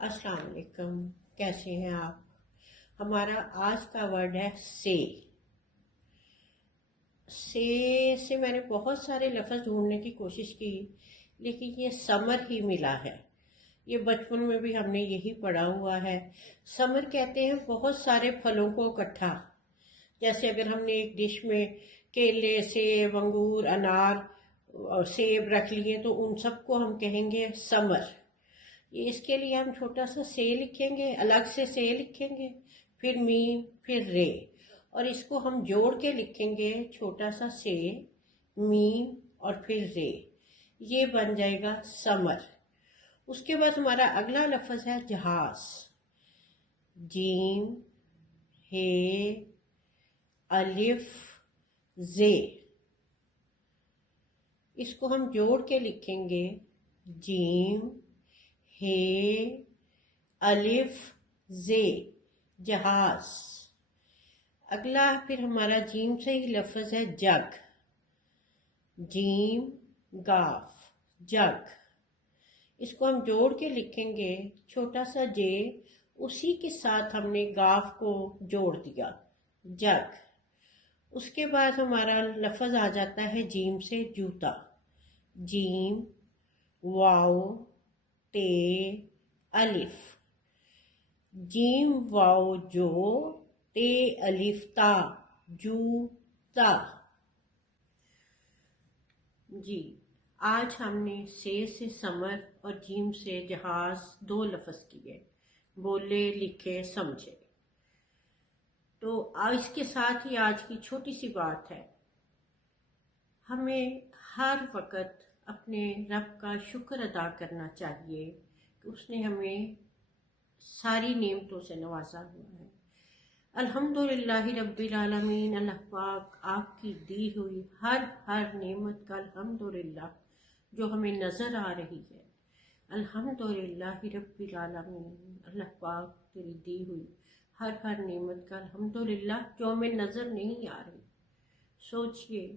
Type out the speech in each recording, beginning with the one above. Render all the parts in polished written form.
السلام علیکم، کیسے ہیں آپ؟ ہمارا آج کا ورڈ ہے سے۔ سے میں نے بہت سارے لفظ ڈھونڈنے کی کوشش کی، لیکن یہ سمر ہی ملا ہے۔ یہ بچپن میں بھی ہم نے یہی پڑھا ہوا ہے۔ سمر کہتے ہیں بہت سارے پھلوں کو اکٹھا، جیسے اگر ہم نے ایک ڈش میں کیلے، سیب، انگور، انار اور سیب رکھ لیے تو ان سب کو ہم کہیں گے سمر۔ یہ اس کے لیے ہم چھوٹا سا سے لکھیں گے، الگ سے لکھیں گے، پھر میم، پھر رے، اور اس کو ہم جوڑ کے لکھیں گے چھوٹا سا سے، میم اور پھر رے۔ یہ بن جائے گا سمر۔ اس کے بعد ہمارا اگلا لفظ ہے جہاز۔ جیم، ہے، الف، زے۔ اس کو ہم جوڑ کے لکھیں گے جیم، ہے، الف، زے، جہاز۔ اگلا پھر ہمارا جیم سے ہی لفظ ہے جگ۔ جیم، گاف، جگ۔ اس کو ہم جوڑ کے لکھیں گے چھوٹا سا جے، اسی کے ساتھ ہم نے گاف کو جوڑ دیا، جگ۔ اس کے بعد ہمارا لفظ آ جاتا ہے جیم سے جوتا۔ جیم، واؤ، تے، الف۔ جیم واؤ جو، تے الف تا، جوتا۔ جی، آج ہم نے سے سمر اور جیم سے جہاز دو لفظ کیے، بولے، لکھے، سمجھے۔ تو اس کے ساتھ ہی آج کی چھوٹی سی بات ہے، ہمیں ہر وقت اپنے رب کا شکر ادا کرنا چاہیے کہ اس نے ہمیں ساری نعمتوں سے نوازا ہوا ہے۔ الحمدللہ رب العالمین، اللہ پاک آپ کی دی ہوئی ہر نعمت کا الحمدللہ جو ہمیں نظر آ رہی ہے۔ الحمدللہ رب العالمین، اللہ پاک تیری دی ہوئی ہر نعمت کا الحمدللہ جو ہمیں نظر نہیں آ رہی۔ سوچئے،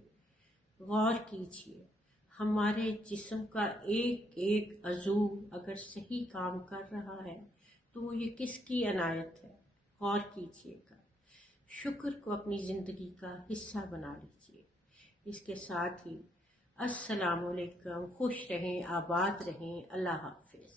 غور کیجئے، ہمارے جسم کا ایک ایک عضو اگر صحیح کام کر رہا ہے تو وہ یہ کس کی عنایت ہے؟ غور کیجئے گا۔ شکر کو اپنی زندگی کا حصہ بنا لیجئے۔ اس کے ساتھ ہی السلام علیکم، خوش رہیں، آباد رہیں، اللہ حافظ۔